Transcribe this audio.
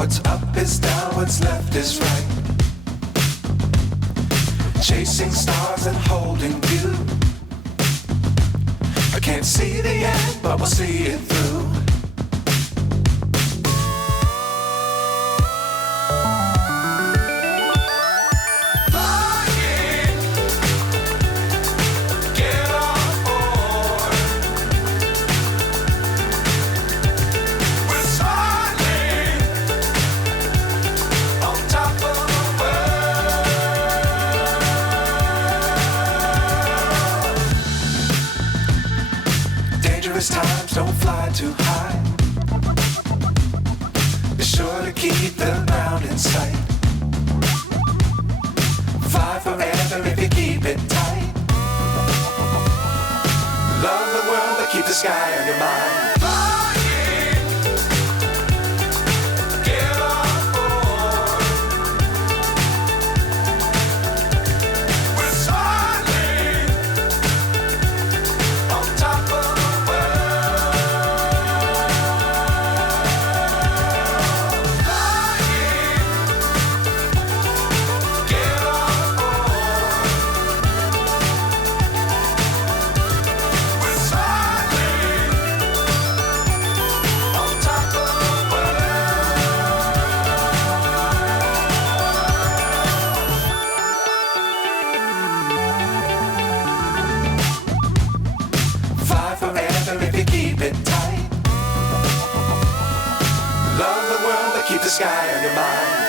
What's up is down, what's left is right. Chasing stars and holding you. I can't see the end, but we'll see it through. Times don't fly too high. Be sure to keep the ground in sight. Fly forever if you keep it tight. Love the world but keep the sky on your mind. Keep the sky on your mind.